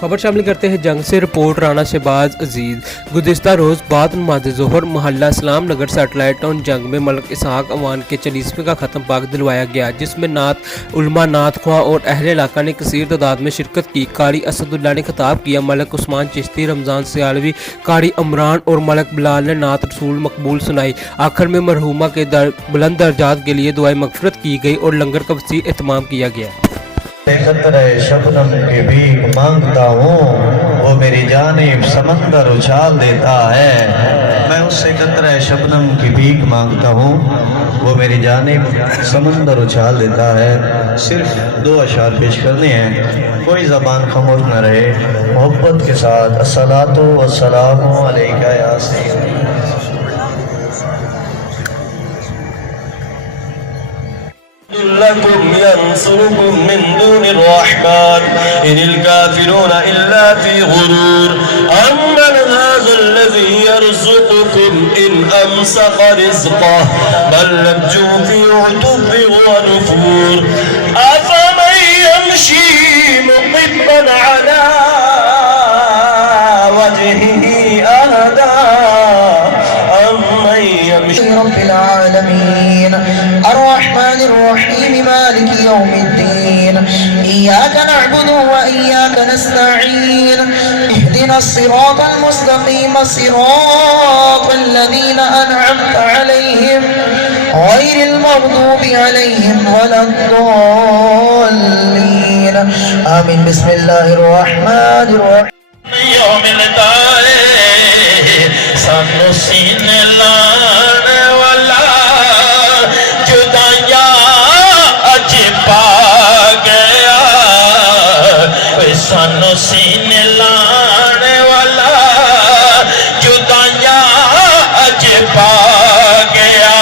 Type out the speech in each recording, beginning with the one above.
خبر شامل کرتے ہیں جنگ سے رپورٹ رانا شہباز عزیز۔ گزشتہ روز بعد نماز ظہر محلہ اسلام نگر سیٹلائٹ ٹاؤن جنگ میں ملک اسحاق اوان کے 40ویں کا ختم پاک دلوایا گیا، جس میں علماء، نعت خواہ اور اہل علاقہ نے کثیر تعداد میں شرکت کی۔ قاری اسد اللہ نے خطاب کیا، ملک عثمان چشتی، رمضان سیالوی، قاری عمران اور ملک بلال نے نعت رسول مقبول سنائی۔ آخر میں مرحومہ کے بلند درجات کے لیے دعائے مغفرت کی گئی اور لنگر کا وسیع اہتمام کیا گیا۔ قطرہ شبنم کی بھیک مانگتا ہوں، وہ میری جانب سمندر اچھال دیتا ہے۔ میں اس سے قطرہ شبنم کی بھیک مانگتا ہوں، وہ میری جانب سمندر اچھال دیتا ہے۔ صرف 2 اشعار پیش کرنے ہیں، کوئی زبان خاموش نہ رہے۔ محبت کے ساتھ الصلاۃ والسلام علیکہ یا سیدی۔ لكم ينصركم من دون الرحمن إن الكافرون إلا في غرور أمن هذا الذي يرزقكم إن أمسك رزقه بل لجوا في عتب ونفور أفمن يمشي مقبا على وجهه أهدى أمن يمشي رب العالمين الرحمن الرحيم مالك يوم الدين إياك نعبد وإياك نستعين اهدنا الصراط المستقيم صراط الذين أنعمت عليهم غير المغضوب عليهم ولا الضالين آمين بسم الله الرحمن الرحيم يوم الدائم سنسين لانے والا جدائیاں اج پا گیا، سانو سینے لانے والا جدائیاں اج پا گیا۔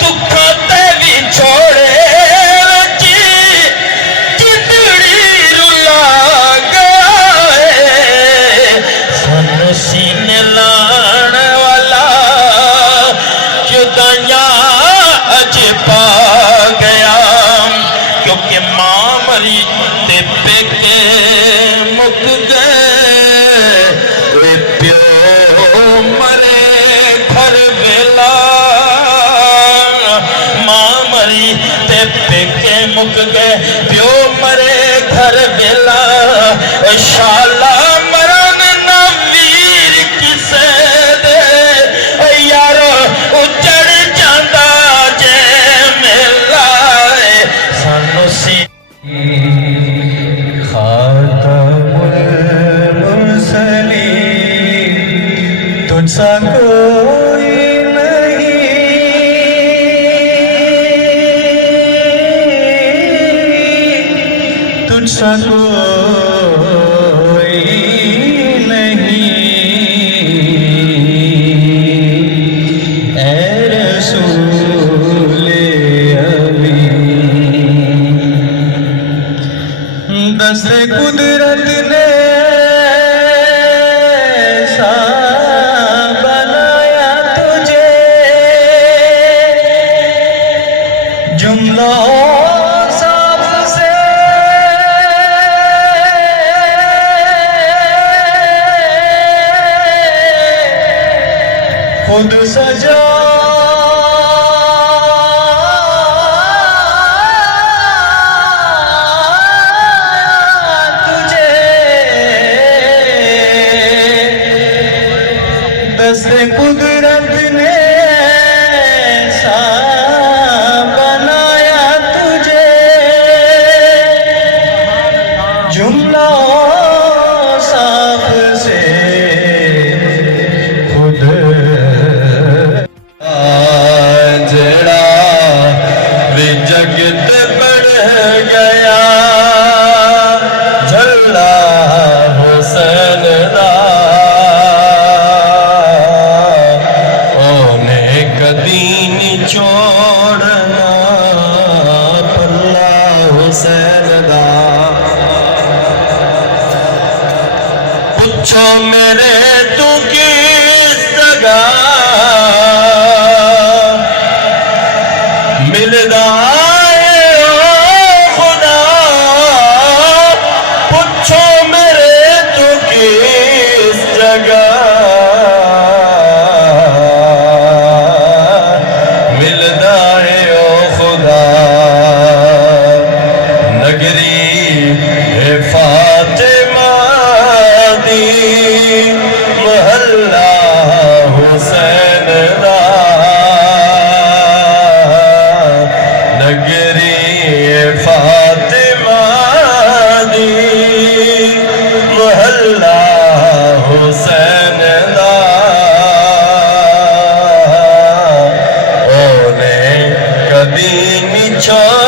دکھاں تے بھی چھوڑے جتڑی رلا گئے، سانو سینے لانے والا جدائیاں اج پا گیا۔ کیونکہ ماں مری تے پیکے مک گئے، پیو مرے گھر ویلا۔ ماں مری تے پیکے مک گئے، پیو مرے گھر ویلا۔ شالا مرن نہ ویر کسے دے، یارو اجڑ جاندا جے میلا۔ سانو سی خاتم المرسلین، تجھ سا کوئی نہیں، تجھ سا کوئی نہیں، اے رسول امین۔ دست قدرت نے ایسا بنایا تجھے، جملوں صاف سے خود سجا قدرت نے ایسا بنایا تجھے، جملہ صاف سے خود جڑا بھی جگت بڑھ گیا، جھلا حسین دا حسین دا اونے کدی نہیں چھوڑیا